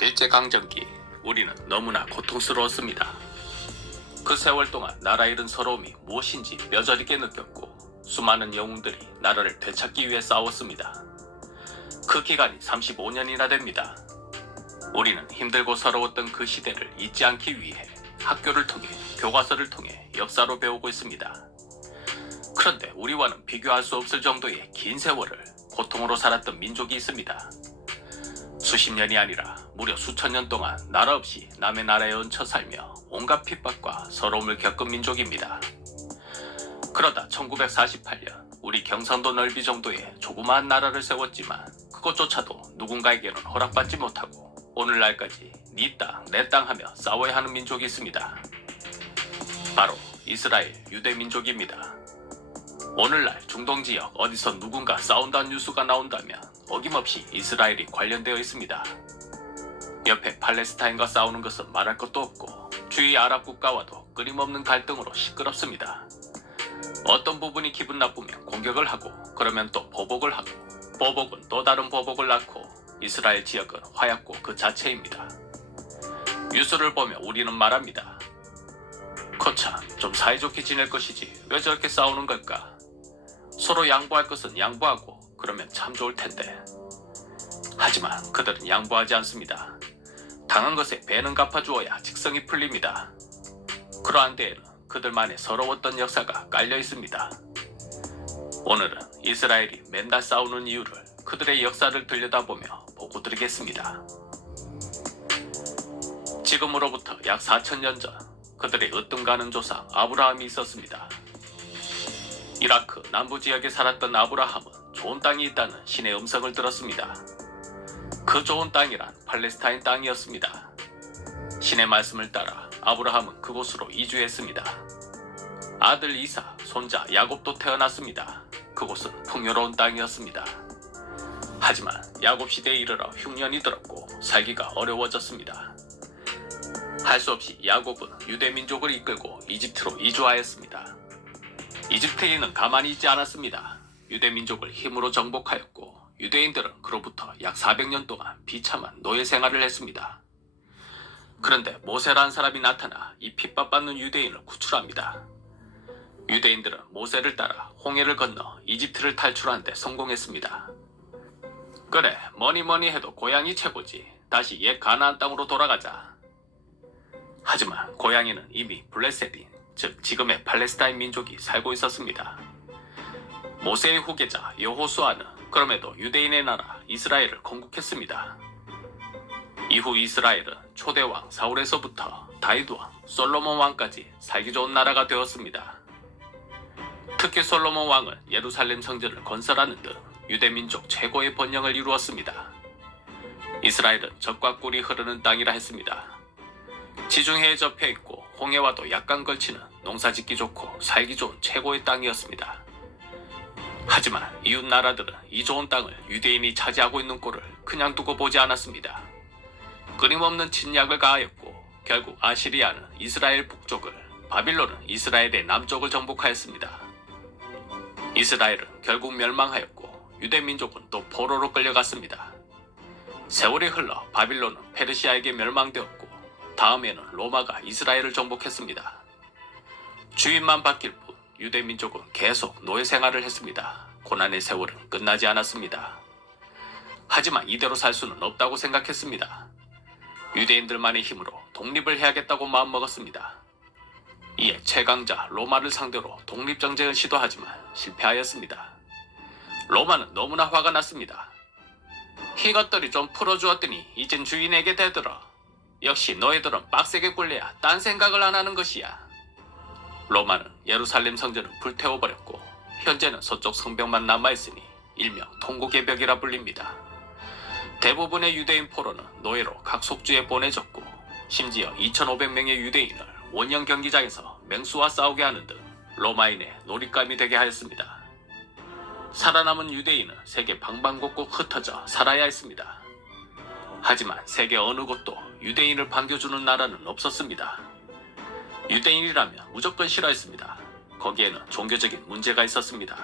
일제강점기 우리는 너무나 고통스러웠습니다. 그 세월 동안 나라 잃은 서러움이 무엇인지 뼈저리게 느꼈고 수많은 영웅들이 나라를 되찾기 위해 싸웠습니다. 그 기간이 35년이나 됩니다. 우리는 힘들고 서러웠던 그 시대를 잊지 않기 위해 학교를 통해 교과서를 통해 역사로 배우고 있습니다. 그런데 우리와는 비교할 수 없을 정도의 긴 세월을 고통으로 살았던 민족이 있습니다. 수십 년이 아니라 무려 수천 년 동안 나라 없이 남의 나라에 얹혀 살며 온갖 핍박과 서러움을 겪은 민족입니다. 그러다 1948년 우리 경상도 넓이 정도의 조그마한 나라를 세웠지만 그것조차도 누군가에게는 허락받지 못하고 오늘날까지 네 땅, 내 땅 하며 싸워야 하는 민족이 있습니다. 바로 이스라엘 유대민족입니다. 오늘날 중동지역 어디서 누군가 싸운다는 뉴스가 나온다면 어김없이 이스라엘이 관련되어 있습니다. 옆에 팔레스타인과 싸우는 것은 말할 것도 없고 주위 아랍 국가와도 끊임없는 갈등으로 시끄럽습니다. 어떤 부분이 기분 나쁘면 공격을 하고 그러면 또 보복을 하고 보복은 또 다른 보복을 낳고 이스라엘 지역은 화약고 그 자체입니다. 뉴스를 보며 우리는 말합니다. 거참 좀 사이좋게 지낼 것이지 왜 저렇게 싸우는 걸까? 서로 양보할 것은 양보하고 그러면 참 좋을 텐데. 하지만 그들은 양보하지 않습니다. 당한 것에 배는 갚아주어야 직성이 풀립니다. 그러한 데에는 그들만의 서러웠던 역사가 깔려 있습니다. 오늘은 이스라엘이 맨날 싸우는 이유를 그들의 역사를 들여다보며 보고 드리겠습니다. 지금으로부터 약 4,000년 전 그들의 으뜸가는 조상 아브라함이 있었습니다. 이라크 남부 지역에 살았던 아브라함은 좋은 땅이 있다는 신의 음성을 들었습니다. 그 좋은 땅이란 팔레스타인 땅이었습니다. 신의 말씀을 따라 아브라함은 그곳으로 이주했습니다. 아들 이사, 손자 야곱도 태어났습니다. 그곳은 풍요로운 땅이었습니다. 하지만 야곱 시대에 이르러 흉년이 들었고 살기가 어려워졌습니다. 할 수 없이 야곱은 유대민족을 이끌고 이집트로 이주하였습니다. 이집트인은 가만히 있지 않았습니다. 유대민족을 힘으로 정복하였고 유대인들은 그로부터 약 400년 동안 비참한 노예 생활을 했습니다. 그런데 모세라는 사람이 나타나 이 핍박받는 유대인을 구출합니다. 유대인들은 모세를 따라 홍해를 건너 이집트를 탈출하는 데 성공했습니다. 그래, 뭐니 해도 고향이 최고지. 다시 옛 가나안 땅으로 돌아가자. 하지만 고향에는 이미 블레셋인, 즉 지금의 팔레스타인 민족이 살고 있었습니다. 모세의 후계자 여호수아는 그럼에도 유대인의 나라 이스라엘을 건국했습니다. 이후 이스라엘은 초대왕 사울에서부터 다윗왕, 솔로몬 왕까지 살기 좋은 나라가 되었습니다. 특히 솔로몬 왕은 예루살렘 성전을 건설하는 등 유대민족 최고의 번영을 이루었습니다. 이스라엘은 젖과 꿀이 흐르는 땅이라 했습니다. 지중해에 접해 있고 홍해와도 약간 걸치는 농사짓기 좋고 살기 좋은 최고의 땅이었습니다. 하지만 이웃 나라들은 이 좋은 땅을 유대인이 차지하고 있는 꼴을 그냥 두고 보지 않았습니다. 끊임없는 침략을 가하였고 결국 아시리아는 이스라엘 북쪽을, 바빌론은 이스라엘의 남쪽을 정복하였습니다. 이스라엘은 결국 멸망하였고 유대민족은 또 포로로 끌려갔습니다. 세월이 흘러 바빌론은 페르시아에게 멸망되었고 다음에는 로마가 이스라엘을 정복했습니다. 주인만 바뀔 뿐 유대민족은 계속 노예 생활을 했습니다. 고난의 세월은 끝나지 않았습니다. 하지만 이대로 살 수는 없다고 생각했습니다. 유대인들만의 힘으로 독립을 해야겠다고 마음먹었습니다. 이에 최강자 로마를 상대로 독립정쟁을 시도하지만 실패하였습니다. 로마는 너무나 화가 났습니다. 이것들이 좀 풀어주었더니 이젠 주인에게 대들어. 역시 너희들은 빡세게 굴려야 딴 생각을 안 하는 것이야. 로마는 예루살렘 성전을 불태워버렸고 현재는 서쪽 성벽만 남아있으니 일명 통곡의 벽이라 불립니다. 대부분의 유대인 포로는 노예로 각 속주에 보내졌고 심지어 2,500명의 유대인을 원형 경기장에서 맹수와 싸우게 하는 등 로마인의 놀잇감이 되게 하였습니다. 살아남은 유대인은 세계 방방곡곡 흩어져 살아야 했습니다. 하지만 세계 어느 곳도 유대인을 반겨주는 나라는 없었습니다. 유대인이라면 무조건 싫어했습니다. 거기에는 종교적인 문제가 있었습니다.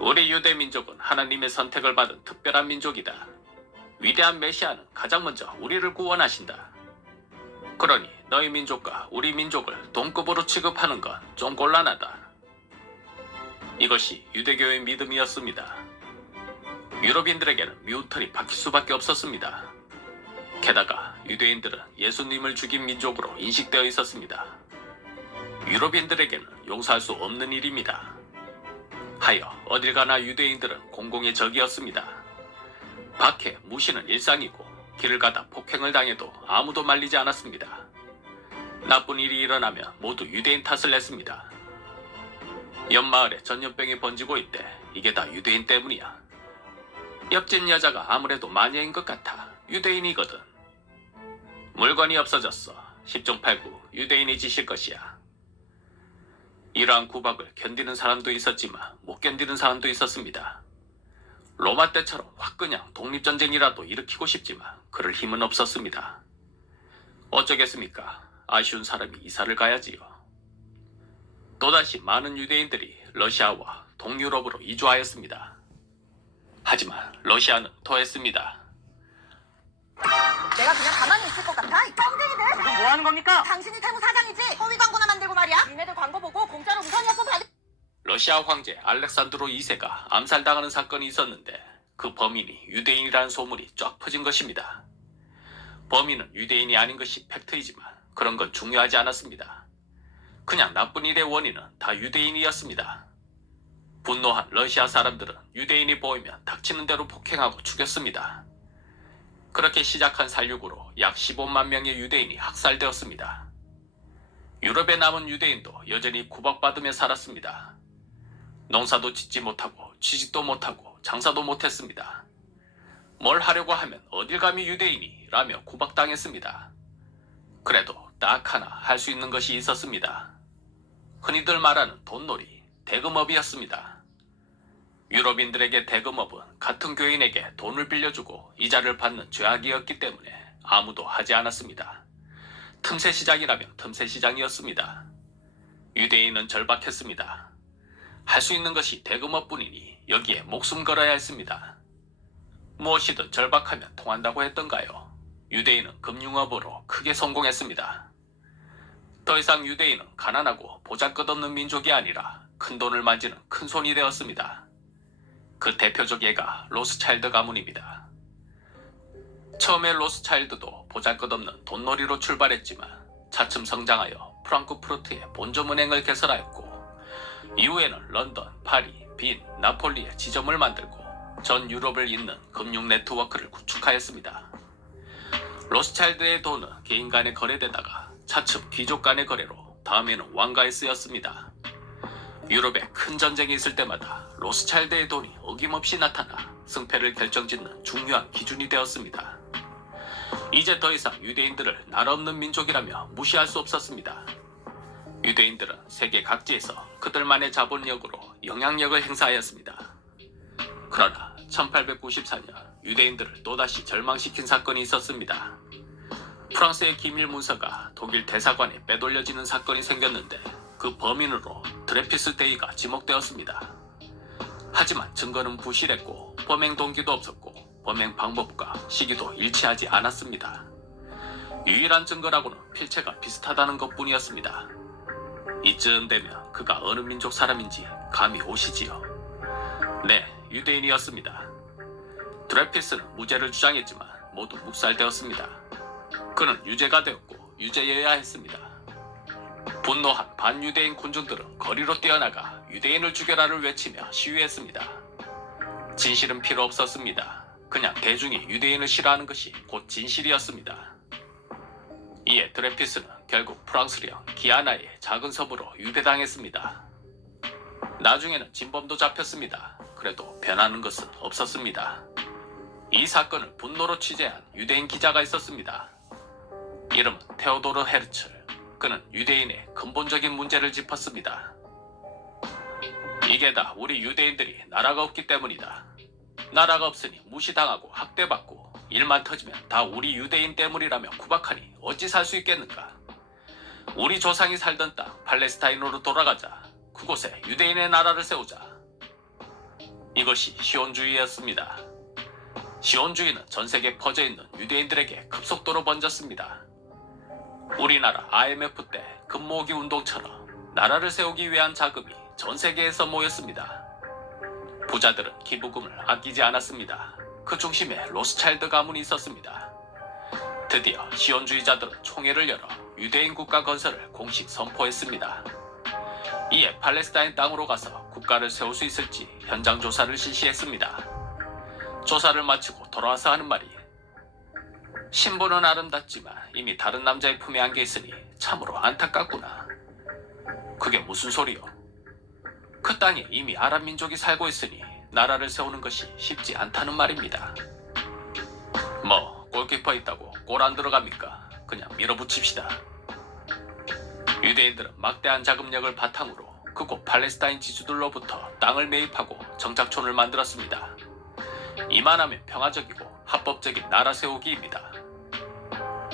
우리 유대민족은 하나님의 선택을 받은 특별한 민족이다. 위대한 메시아는 가장 먼저 우리를 구원하신다. 그러니 너희 민족과 우리 민족을 동급으로 취급하는 건 좀 곤란하다. 이것이 유대교의 믿음이었습니다. 유럽인들에게는 미우털이 박힐 수밖에 없었습니다. 게다가 유대인들은 예수님을 죽인 민족으로 인식되어 있었습니다. 유럽인들에게는 용서할 수 없는 일입니다. 하여 어딜 가나 유대인들은 공공의 적이었습니다. 박해, 무시는 일상이고 길을 가다 폭행을 당해도 아무도 말리지 않았습니다. 나쁜 일이 일어나면 모두 유대인 탓을 냈습니다. 옆마을에 전염병이 번지고 있대. 이게 다 유대인 때문이야. 옆집 여자가 아무래도 마녀인 것 같아. 유대인이거든. 물건이 없어졌어. 10중 8구 유대인이 지실 것이야. 이러한 구박을 견디는 사람도 있었지만 못 견디는 사람도 있었습니다. 로마 때처럼 확 그냥 독립전쟁이라도 일으키고 싶지만 그럴 힘은 없었습니다. 어쩌겠습니까? 아쉬운 사람이 이사를 가야지요. 또다시 많은 유대인들이 러시아와 동유럽으로 이주하였습니다. 하지만 러시아는 토했습니다. 내가 그냥 가만히 있을 것 같아? 이 뻥쟁이들! 지금 뭐 하는 겁니까? 당신이 태무 사장이지? 허위 광고나 만들고 말이야? 니네들 광고 보고 공짜로 우선이어폰 받을... 러시아 황제 알렉산드로 2세가 암살당하는 사건이 있었는데 그 범인이 유대인이라는 소문이 쫙 퍼진 것입니다. 범인은 유대인이 아닌 것이 팩트이지만 그런 건 중요하지 않았습니다. 그냥 나쁜 일의 원인은 다 유대인이었습니다. 분노한 러시아 사람들은 유대인이 보이면 닥치는 대로 폭행하고 죽였습니다. 그렇게 시작한 살육으로 약 15만 명의 유대인이 학살되었습니다. 유럽에 남은 유대인도 여전히 구박받으며 살았습니다. 농사도 짓지 못하고 취직도 못하고 장사도 못했습니다. 뭘 하려고 하면 어딜 감히 유대인이 라며 구박당했습니다. 그래도 딱 하나 할 수 있는 것이 있었습니다. 흔히들 말하는 돈놀이, 대금업이었습니다. 유럽인들에게 대금업은 같은 교인에게 돈을 빌려주고 이자를 받는 죄악이었기 때문에 아무도 하지 않았습니다. 틈새 시장이라면 틈새 시장이었습니다. 유대인은 절박했습니다. 할 수 있는 것이 대금업뿐이니 여기에 목숨 걸어야 했습니다. 무엇이든 절박하면 통한다고 했던가요? 유대인은 금융업으로 크게 성공했습니다. 더 이상 유대인은 가난하고 보잘것없는 민족이 아니라 큰 돈을 만지는 큰손이 되었습니다. 그 대표적 예가 로스차일드 가문입니다. 처음에 로스차일드도 보잘것없는 돈놀이로 출발했지만 차츰 성장하여 프랑크푸르트에 본점은행을 개설하였고 이후에는 런던, 파리, 빈, 나폴리에 지점을 만들고 전 유럽을 잇는 금융 네트워크를 구축하였습니다. 로스차일드의 돈은 개인 간에 거래되다가 차츰 귀족 간의 거래로 다음에는 왕가에 쓰였습니다. 유럽에 큰 전쟁이 있을 때마다 로스차일드의 돈이 어김없이 나타나 승패를 결정짓는 중요한 기준이 되었습니다. 이제 더 이상 유대인들을 나라 없는 민족이라며 무시할 수 없었습니다. 유대인들은 세계 각지에서 그들만의 자본력으로 영향력을 행사하였습니다. 그러나 1894년 유대인들을 또다시 절망시킨 사건이 있었습니다. 프랑스의 기밀 문서가 독일 대사관에 빼돌려지는 사건이 생겼는데 그 범인으로 드레피스 데이가 지목되었습니다. 하지만 증거는 부실했고 범행 동기도 없었고 범행 방법과 시기도 일치하지 않았습니다. 유일한 증거라고는 필체가 비슷하다는 것뿐이었습니다. 이쯤 되면 그가 어느 민족 사람인지 감이 오시지요. 네, 유대인이었습니다. 드레피스는 무죄를 주장했지만 모두 묵살되었습니다. 그는 유죄가 되었고 유죄여야 했습니다. 분노한 반유대인 군중들은 거리로 뛰어나가 유대인을 죽여라를 외치며 시위했습니다. 진실은 필요 없었습니다. 그냥 대중이 유대인을 싫어하는 것이 곧 진실이었습니다. 이에 드레피스는 결국 프랑스령 기아나의 작은 섬으로 유배당했습니다. 나중에는 진범도 잡혔습니다. 그래도 변하는 것은 없었습니다. 이 사건을 분노로 취재한 유대인 기자가 있었습니다. 이름은 테오도르 헤르츠. 그는 유대인의 근본적인 문제를 짚었습니다. 이게 다 우리 유대인들이 나라가 없기 때문이다. 나라가 없으니 무시당하고 학대받고 일만 터지면 다 우리 유대인 때문이라며 구박하니 어찌 살 수 있겠는가. 우리 조상이 살던 땅 팔레스타인으로 돌아가자. 그곳에 유대인의 나라를 세우자. 이것이 시온주의였습니다. 시온주의는 전 세계에 퍼져 있는 유대인들에게 급속도로 번졌습니다. 우리나라 IMF 때 금모으기 운동처럼 나라를 세우기 위한 자금이 전 세계에서 모였습니다. 부자들은 기부금을 아끼지 않았습니다. 그 중심에 로스차일드 가문이 있었습니다. 드디어 시온주의자들은 총회를 열어 유대인 국가 건설을 공식 선포했습니다. 이에 팔레스타인 땅으로 가서 국가를 세울 수 있을지 현장 조사를 실시했습니다. 조사를 마치고 돌아와서 하는 말이, 신부는 아름답지만 이미 다른 남자의 품에 안겨 있으니 참으로 안타깝구나. 그게 무슨 소리요? 그 땅에 이미 아랍 민족이 살고 있으니 나라를 세우는 것이 쉽지 않다는 말입니다. 뭐 골키퍼 있다고 골 안 들어갑니까? 그냥 밀어붙입시다. 유대인들은 막대한 자금력을 바탕으로 그곳 팔레스타인 지주들로부터 땅을 매입하고 정착촌을 만들었습니다. 이만하면 평화적이고 합법적인 나라 세우기입니다.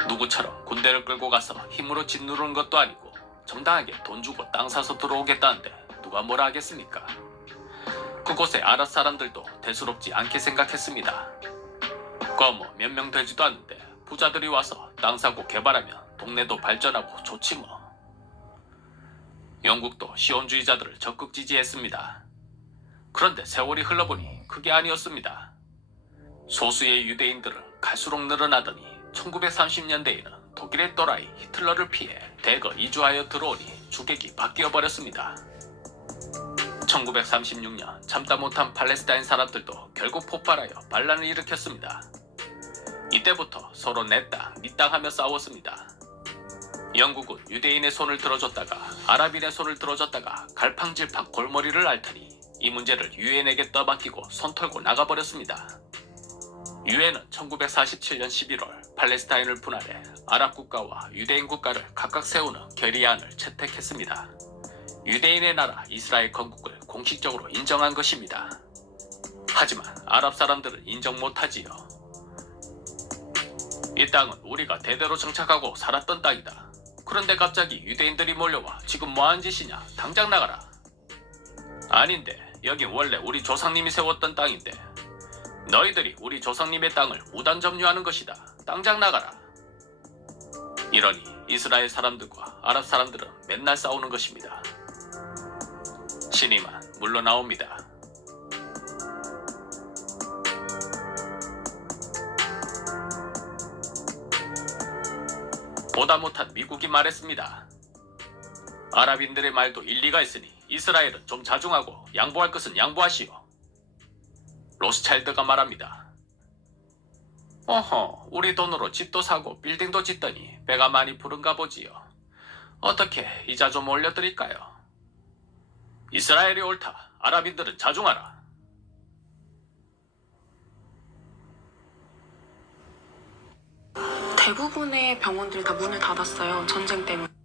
누구처럼 군대를 끌고 가서 힘으로 짓누르는 것도 아니고 정당하게 돈 주고 땅 사서 들어오겠다는데 누가 뭐라 하겠습니까? 그곳의 아랍 사람들도 대수롭지 않게 생각했습니다. 뭐 몇 명 되지도 않는데 부자들이 와서 땅 사고 개발하면 동네도 발전하고 좋지 뭐. 영국도 시온주의자들을 적극 지지했습니다. 그런데 세월이 흘러보니 그게 아니었습니다. 소수의 유대인들은 갈수록 늘어나더니 1930년대에는 독일의 또라이 히틀러를 피해 대거 이주하여 들어오니 주객이 바뀌어버렸습니다. 1936년 참다 못한 팔레스타인 사람들도 결국 폭발하여 반란을 일으켰습니다. 이때부터 서로 내 땅, 네 땅 하며 싸웠습니다. 영국은 유대인의 손을 들어줬다가 아랍인의 손을 들어줬다가 갈팡질팡 골머리를 앓더니 이 문제를 유엔에게 떠맡기고 손 털고 나가버렸습니다. 유엔은 1947년 11월 팔레스타인을 분할해 아랍 국가와 유대인 국가를 각각 세우는 결의안을 채택했습니다. 유대인의 나라 이스라엘 건국을 공식적으로 인정한 것입니다. 하지만 아랍 사람들은 인정 못하지요. 이 땅은 우리가 대대로 정착하고 살았던 땅이다. 그런데 갑자기 유대인들이 몰려와 지금 뭐하는 짓이냐? 당장 나가라. 아닌데 여긴 원래 우리 조상님이 세웠던 땅인데 너희들이 우리 조상님의 땅을 무단 점유하는 것이다. 당장 나가라. 이러니 이스라엘 사람들과 아랍 사람들은 맨날 싸우는 것입니다. 신이만 물러나옵니다. 보다 못한 미국이 말했습니다. 아랍인들의 말도 일리가 있으니 이스라엘은 좀 자중하고 양보할 것은 양보하시오. 로스차일드가 말합니다. 어허, 우리 돈으로 집도 사고 빌딩도 짓더니 배가 많이 부른가 보지요. 어떻게 이자 좀 올려드릴까요? 이스라엘이 옳다. 아랍인들은 자중하라. 대부분의 병원들이 다 문을 닫았어요. 전쟁 때문에.